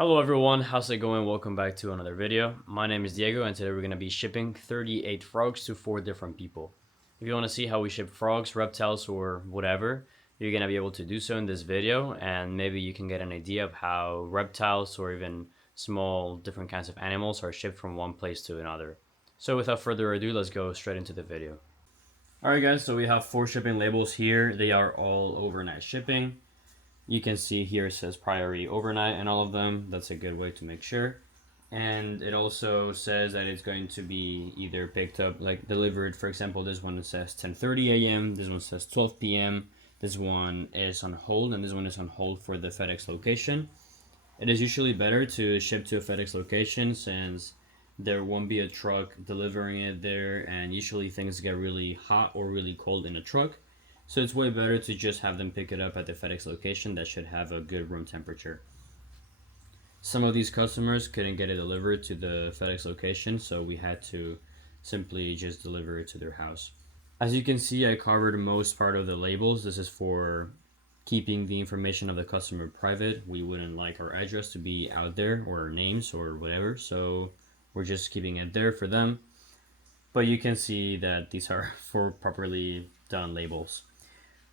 Hello everyone, how's it going? Welcome back to another video. My name is Diego and today we're going to be shipping 38 frogs to 4 different people. If you want to see how we ship frogs, reptiles, or whatever, you're going to be able to do so in this video, and maybe you can get an idea of how reptiles or even small different kinds of animals are shipped from one place to another. So without further ado, let's go straight into the video. Alright guys, so we have 4 shipping labels here. They are all overnight shipping. You can see here it says priority overnight and all of them. That's a good way to make sure. And it also says that it's going to be either picked up, like delivered. For example, this one says 10:30 a.m. This one says 12 p.m. This one is on hold, and this one is on hold for the FedEx location. It is usually better to ship to a FedEx location since there won't be a truck delivering it there, and usually things get really hot or really cold in a truck. So it's way better to just have them pick it up at the FedEx location that should have a good room temperature. Some of these customers couldn't get it delivered to the FedEx location, so we had to simply just deliver it to their house. As you can see, I covered most part of the labels. This is for keeping the information of the customer private. We wouldn't like our address to be out there or our names or whatever, so we're just keeping it there for them. But you can see that these are for properly done labels.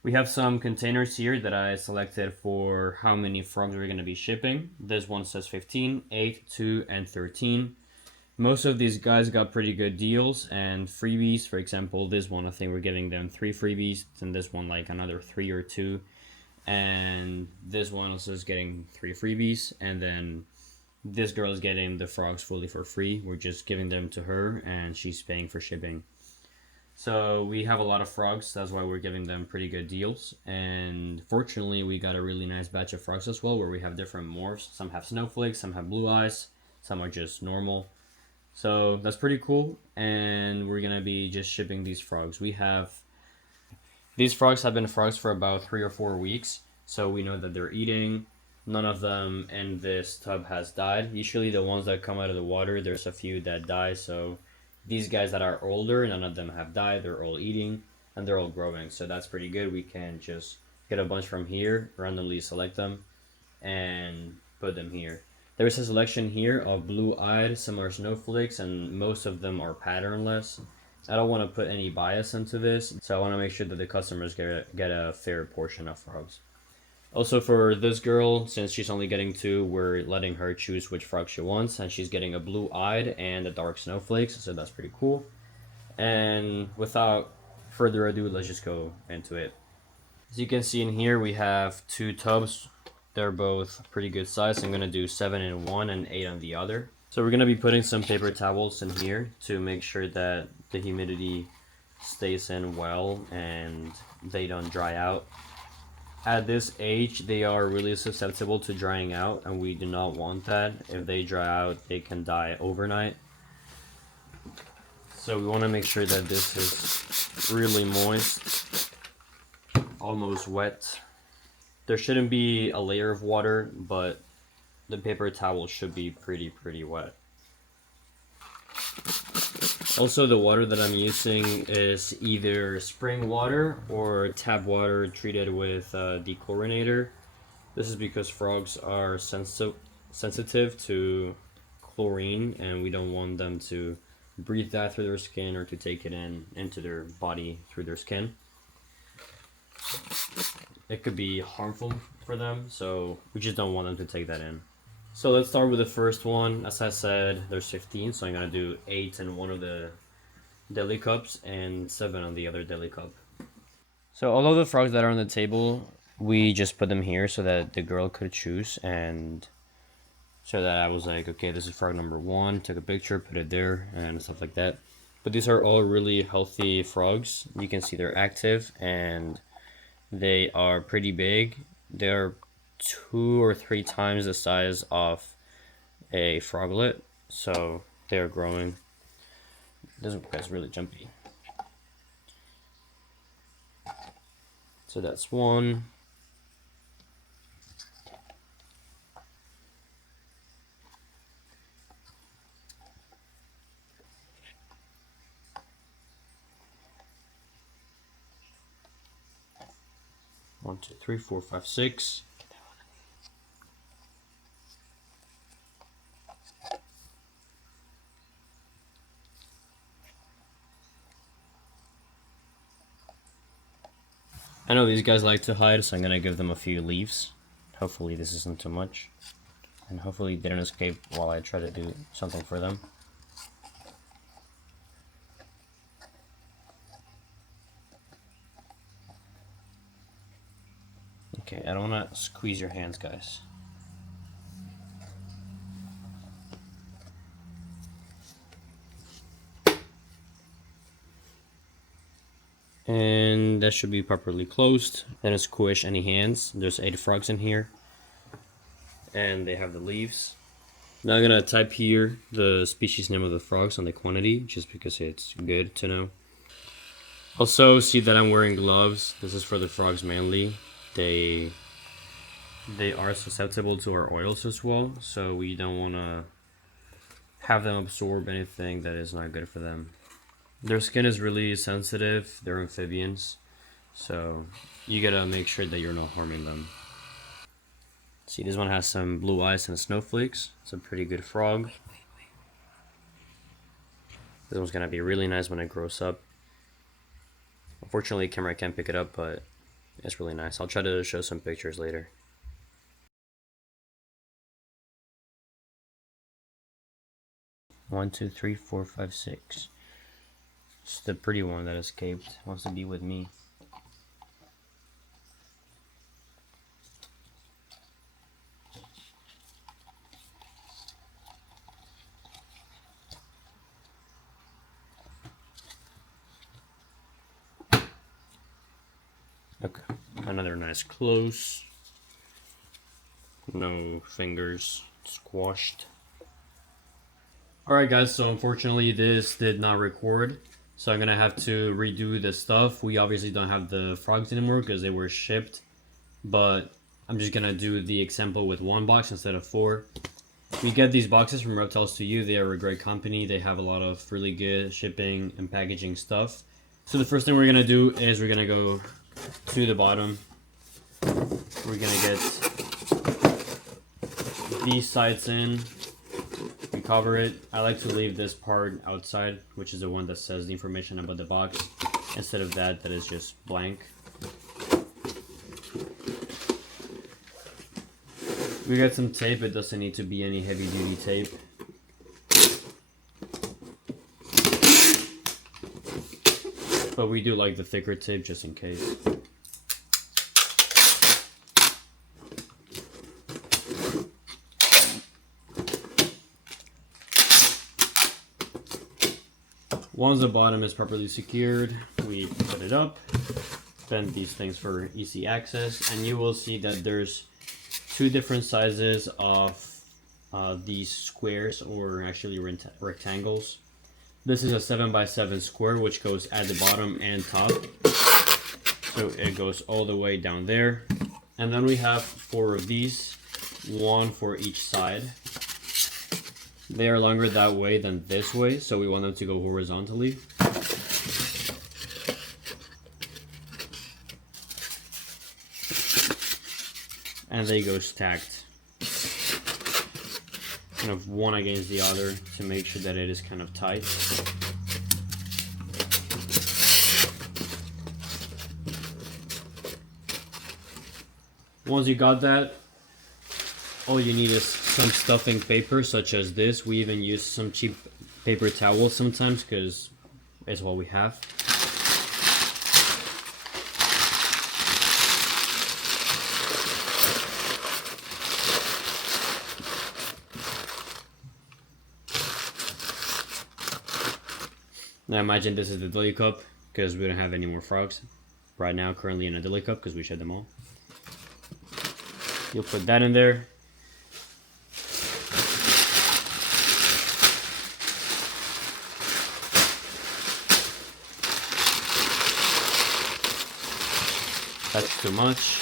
We have some containers here that I selected for how many frogs we're going to be shipping. This one says 15, 8, 2, and 13. Most of these guys got pretty good deals and freebies. For example, this one, I think we're giving them 3 freebies, and this one like another 3 or 2. And this one also is getting 3 freebies, and then this girl is getting the frogs fully for free. We're just giving them to her, and she's paying for shipping. So we have a lot of frogs, that's why we're giving them pretty good deals. And fortunately, we got a really nice batch of frogs as well, where we have different morphs. Some have snowflakes, some have blue eyes, some are just normal. So that's pretty cool, and we're gonna be just shipping these frogs. These frogs have been frogs for about 3 or 4 weeks, so we know that they're eating. None of them in this tub has died. Usually the ones that come out of the water, there's a few that die, so these guys that are older, none of them have died. They're all eating and they're all growing, so that's pretty good. We can just get a bunch from here, randomly select them, and put them here. There is a selection here of blue-eyed, some are snowflakes, and most of them are patternless. I don't want to put any bias into this, so I want to make sure that the customers get a fair portion of frogs. Also for this girl, since she's only getting 2, we're letting her choose which frog she wants, and she's getting a blue-eyed and a dark snowflakes, so that's pretty cool. And without further ado, let's just go into it. As you can see in here, we have 2 tubs. They're both pretty good size. I'm gonna do 7 in one and 8 on the other. So we're gonna be putting some paper towels in here to make sure that the humidity stays in well and they don't dry out. At this age, they are really susceptible to drying out, and we do not want that. If they dry out, they can die overnight. So we want to make sure that this is really moist, almost wet. There shouldn't be a layer of water, but the paper towel should be pretty wet. Also, the water that I'm using is either spring water or tap water treated with dechlorinator. This is because frogs are sensitive to chlorine, and we don't want them to breathe that through their skin or to take it into their body through their skin. It could be harmful for them, so we just don't want them to take that in. So let's start with the first one. As I said, there's 15, so I'm gonna do 8 in one of the deli cups and 7 on the other deli cup. So all of the frogs that are on the table, we just put them here so that the girl could choose, and so that I was like, okay, this is frog number 1, took a picture, put it there, and stuff like that. But these are all really healthy frogs. You can see they're active, and they are pretty big. They're 2 or 3 times the size of a froglet, so they're growing. This guy's really jumpy. So that's 1. One, two, three, four, five, 6. I know these guys like to hide, so I'm gonna give them a few leaves. Hopefully this isn't too much. And hopefully they don't escape while I try to do something for them. Okay, I don't want to squeeze your hands, guys. And that should be properly closed. Then squish any hands. There's 8 frogs in here. And they have the leaves. Now I'm gonna type here the species name of the frogs and the quantity, just because it's good to know. Also, see that I'm wearing gloves. This is for the frogs mainly. They are susceptible to our oils as well, so we don't want to have them absorb anything that is not good for them. Their skin is really sensitive. They're amphibians, so you gotta make sure that you're not harming them. See, this one has some blue eyes and snowflakes. It's a pretty good frog. This one's gonna be really nice when it grows up. Unfortunately, camera can't pick it up, but it's really nice. I'll try to show some pictures later. One, two, three, four, five, six. It's the pretty one that escaped. Wants to be with me. Okay, another nice close. No fingers squashed. Alright guys, so unfortunately this did not record. So I'm gonna have to redo the stuff. We obviously don't have the frogs anymore because they were shipped. But I'm just gonna do the example with 1 box instead of 4. We get these boxes from Reptiles to You. They are a great company. They have a lot of really good shipping and packaging stuff. So the first thing we're gonna do is we're gonna go to the bottom. We're gonna get these sides in. We cover it. I like to leave this part outside, which is the one that says the information about the box, instead of that is just blank. We got some tape. It doesn't need to be any heavy duty tape. But we do like the thicker tape just in case. Once the bottom is properly secured, we put it up, bend these things for easy access, and you will see that there's 2 different sizes of these squares, or actually rectangles. This is a 7x7 square, which goes at the bottom and top. So it goes all the way down there. And then we have 4 of these, 1 for each side. They are longer that way than this way, so we want them to go horizontally. And they go stacked, kind of one against the other to make sure that it is kind of tight. Once you got that, all you need is some stuffing paper such as this. We even use some cheap paper towels sometimes because it's what we have. Now imagine this is the deli cup because we don't have any more frogs right now currently in a deli cup because we shed them all. You'll put that in there. That's too much.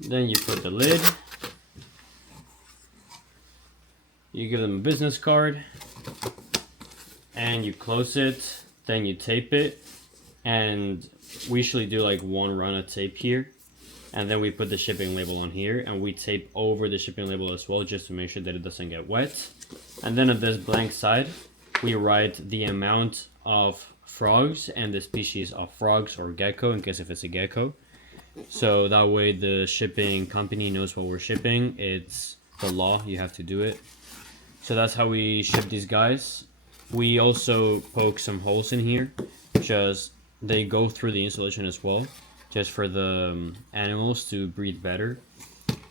Then you put the lid. You give them a business card. And you close it. Then you tape it. And we usually do like 1 run of tape here. And then we put the shipping label on here, and we tape over the shipping label as well, just to make sure that it doesn't get wet. And then on this blank side, we write the amount of frogs and the species of frogs or gecko, in case if it's a gecko. So that way the shipping company knows what we're shipping. It's the law, you have to do it. So that's how we ship these guys. We also poke some holes in here, just they go through the insulation as well, just for the animals to breathe better.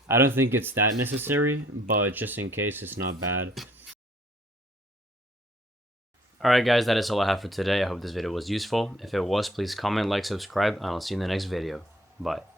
I don't think it's that necessary, but just in case, it's not bad. Alright guys, that is all I have for today. I hope this video was useful. If it was, please comment, like, subscribe, and I'll see you in the next video. Bye.